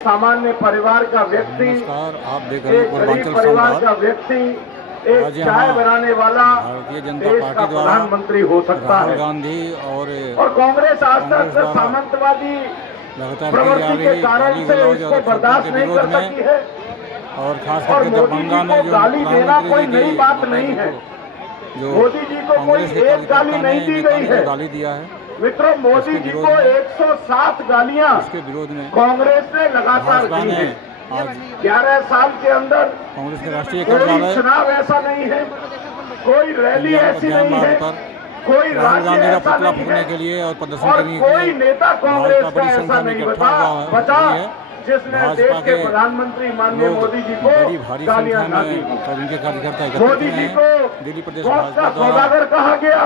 सामान्य परिवार का व्यक्ति, नमस्कार, आप देख रहे हैं एक गरीब पूर्वांचल परिवार संवाद। का व्यक्ति एक आज चाय यहाँ बनाने वाला भारतीय जनता देश पार्टी का द्वारा प्रधानमंत्री हो सकता राहुल है। गांधी और और कांग्रेस आज कांग्रेस तक द्वारा सामंतवादी लगातार की जा प्रवृत्ति के रही कारण गाली से गलौज इसको और अपशब्दों बर्दाश्त के नहीं विरोध कर में, सकी है। और खास और करके मोदी जी दरभंगा में को जो गाली देना प्रधानमंत्री कोई जी नई की बात माता नहीं जी है। को जो मोदी जी को कोई कांग्रेस के एक गाली कार्यकर्ता नहीं दी नेता गई ने है। जो गाली दिया है, मित्रों, मोदी उसके जी विरोध को में 107 गालियां उसके विरोध में कांग्रेस ने लगातार भाजपा दी ने है। आज 11 साल के अंदर कांग्रेस के राष्ट्रीय कोई कार्यालय चुनाव ऐसा नहीं है, कोई रैली कल्याण ऐसी उद्यान नहीं मार्ग है, पर कोई राहुल राज्य गांधी का ऐसा पुतला नहीं फूकने है के लिए और प्रदर्शन और करने के कोई लिए नेता कांग्रेस भाजपा का बड़ी ऐसा संख्या में नहीं इकट्ठा बचा हुई है। जिसने भाजपा देश के के प्रधानमंत्री माननीय लोग मोदी जी को बड़ी भारी गालियां संख्या ना दी। में और उनके कार्यकर्ता एकत्रित मोदी हुए जी हैं। को दिल्ली प्रदेश वोट का भाजपा द्वारा सौदागर कहा गया,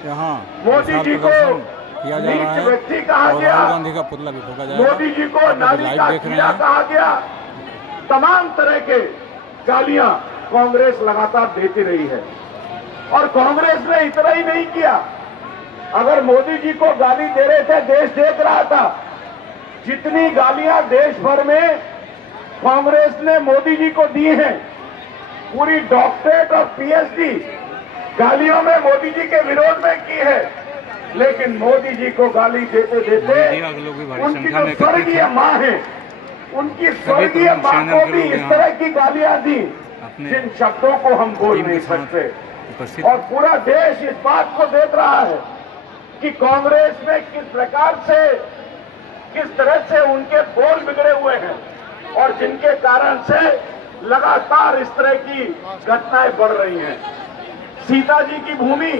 यहाँ मोदी विशाल जी को प्रदर्शन किया जा रहा नीच है व्यक्ति कहा और गया, राहुल गांधी का पुतला भी फूका जाएगा। मोदी जी को आप अभी नारी लाइव का देख रहे कीड़ा हैं। कहा गया। तमाम तरह के गालियां कांग्रेस लगातार देती रही है और कांग्रेस ने इतना ही नहीं किया। अगर मोदी जी को गाली दे रहे थे, देश देख रहा था। जितनी गालियां देश भर में कांग्रेस ने मोदी जी को दी हैं, पूरी डॉक्टरेट और पीएचडी गालियों में मोदी जी के विरोध में की है। लेकिन मोदी जी को गाली देते देते उनकी जो स्वर्गीय मां है, उनकी स्वर्गीय मां को भी इस तरह की गालियां दी जिन शब्दों को हम बोल नहीं सकते। और पूरा देश इस बात को देख रहा है कि कांग्रेस में किस तरह से उनके बोल बिगड़े हुए हैं और जिनके कारण से लगातार इस तरह की घटनाएं बढ़ रही हैं। सीता जी की भूमि,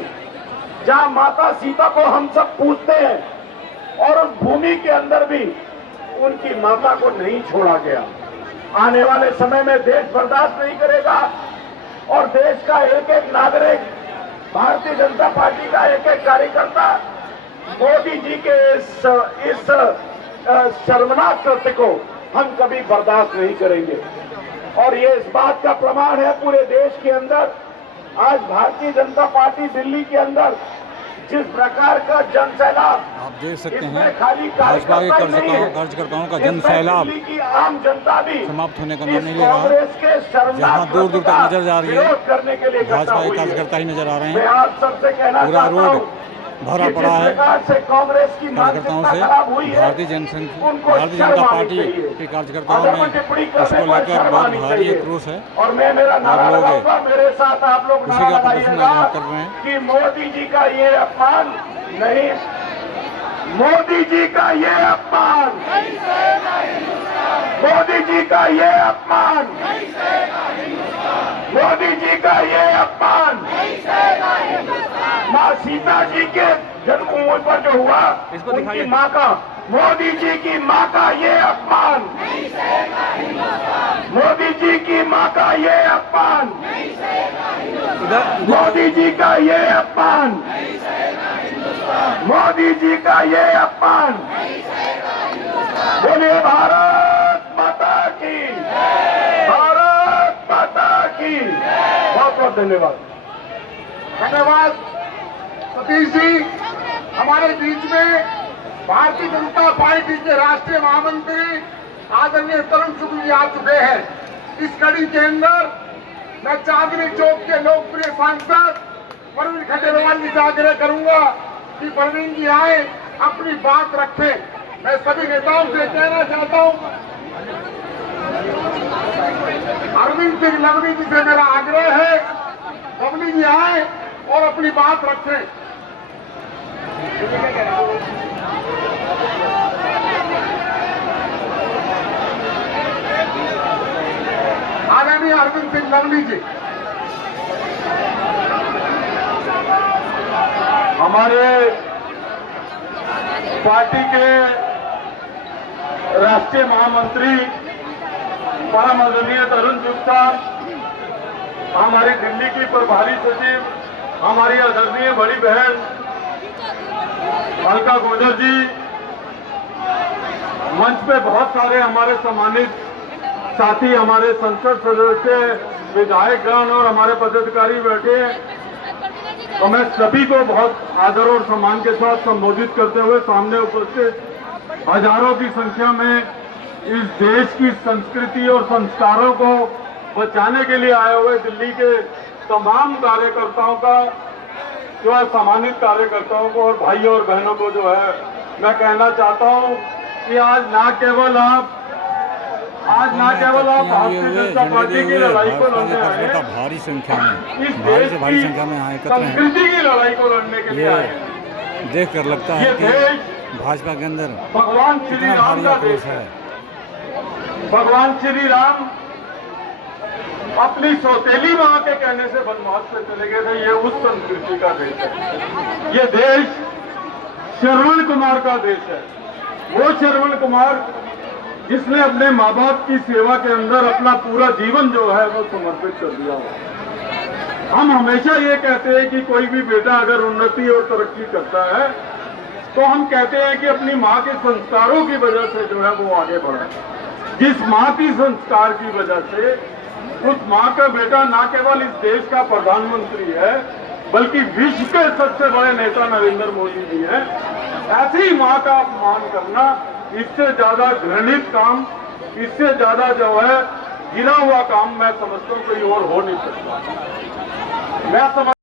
जहां माता सीता को हम सब पूजते हैं, और उस भूमि के अंदर भी उनकी माता को नहीं छोड़ा गया। आने वाले समय में देश बर्दाश्त नहीं करेगा और देश का एक एक नागरिक, भारतीय जनता पार्टी का एक एक कार्यकर्ता मोदी जी के इस शर्मनाक कृत्य को हम कभी बर्दाश्त नहीं करेंगे। और ये इस बात का प्रमाण है पूरे देश के अंदर। आज भारतीय जनता पार्टी दिल्ली के अंदर जिस प्रकार का जन सैलाब आप देख सकते हैं, खाली भाजपा के कार्यकर्ताओं का जन सैलाब दिल्ली की आम जनता भी समाप्त होने का नाम नहीं ले कांग्रेस के रहा। शर्मनाक जहाँ दूर दूर तक नजर जा रही है, विरोध करने के लिए भाजपा के कार्यकर्ता ही नजर आ रहे मैं हैं। आप सबसे कहना पूरा चाहता रोड हूं भरा कि पड़ा जिस है प्रकार से कांग्रेस की कार्यकर्ताओं मानसिकता से। खराब हुई है, भारतीय उनको जनता शर्म आनी पार्टी चाहिए। के कार्यकर्ताओं अधर्म में टिप्पणी इसको करने पर लेकर शर्म बहुत आनी भारी चाहिए। क्रोश है। और मैं मेरा नारा लोग लगाऊंगा, मेरे साथ आप लोग उसी नारा का प्रदर्शन लगाइएगा यहाँ कर रहे हैं। कि मोदी जी का ये अपमान नहीं, मोदी जी का ये अपमान, मोदी जी का ये अपमान, मोदी जी का ये अपमान माँ सीता जी के जन्मभूमि पर जो हुआ, उनकी माँ का, मोदी जी की माँ का ये अपमान, मोदी जी की माँ का ये अपमान, मोदी जी का ये अपमान, मोदी जी का ये अपमान। बोलिए भारत माता की, भारत माता की। बहुत बहुत धन्यवाद। धन्यवाद सतीश जी। हमारे बीच में भारतीय जनता पार्टी के राष्ट्रीय महामंत्री आदरणीय तरुण चुग जी आ चुके हैं। इस कड़ी के अंदर मैं चांदनी चौक के लोकप्रिय सांसद प्रवीण खंडेलवाल जी से आग्रह करूंगा कि प्रवीण जी आए, अपनी बात रखें। मैं सभी नेताओं से कहना चाहता हूं, अरविंद सिंह लवली जी से मेरा आग्रह है, लवली जी आए और अपनी बात रखें। आदरणीय अरविंद सिंह लवली जी। हमारे पार्टी के राष्ट्रीय महामंत्री परम आदरणीय तरुण चुग साहब, हमारी दिल्ली की प्रभारी सचिव, हमारी आदरणीय बड़ी बहन अलका गुर्जर जी, मंच पे बहुत सारे हमारे सम्मानित साथी, हमारे संसद सदस्य, विधायकगण और हमारे पदाधिकारी बैठे हैं। तो मैं सभी को बहुत आदर और सम्मान के साथ संबोधित करते हुए सामने उपस्थित हजारों की संख्या में इस देश की संस्कृति और संस्कारों को बचाने के लिए आए हुए दिल्ली के तमाम कार्यकर्ताओं का जो है, सम्मानित कार्यकर्ताओं को और भाइयों और बहनों को जो है मैं कहना चाहता हूं कि आज ना केवल आप भारतीय जनता पार्टी की लड़ाई को लड़ने आए हैं, भारी संख्या में इस भारी देश से भारी की संख्या में यहाँ एकत्र हैं। संस्कृति की लड़ाई को लड़ने के लिए आए हैं। ये देख कर लगता ये है कि देश भाजपा के अंदर भगवान श्री कितना राम भारी का आक्रोश देश है। है। भगवान श्री राम अपनी सौतेली मां के कहने से वनवास पे चले गए थे। ये उस संस्कृति का देश है। ये देश श्रवण कुमार का देश है। वो श्रवण कुमार जिसने अपने माँ बाप की सेवा के अंदर अपना पूरा जीवन जो है वो समर्पित कर दिया हो। हम हमेशा ये कहते हैं कि कोई भी बेटा अगर उन्नति और तरक्की करता है तो हम कहते हैं कि अपनी माँ के संस्कारों की वजह से जो है वो आगे बढ़ा। जिस माँ की संस्कार की वजह से उस माँ का बेटा न केवल इस देश का प्रधानमंत्री है बल्कि विश्व के सबसे बड़े नेता नरेंद्र मोदी जी हैं। ऐसी माँ का अपमान करना, इससे ज्यादा घृणित काम, इससे ज्यादा जो है गिरा हुआ काम मैं समझता हूँ कोई और हो नहीं सकता। मैं समझ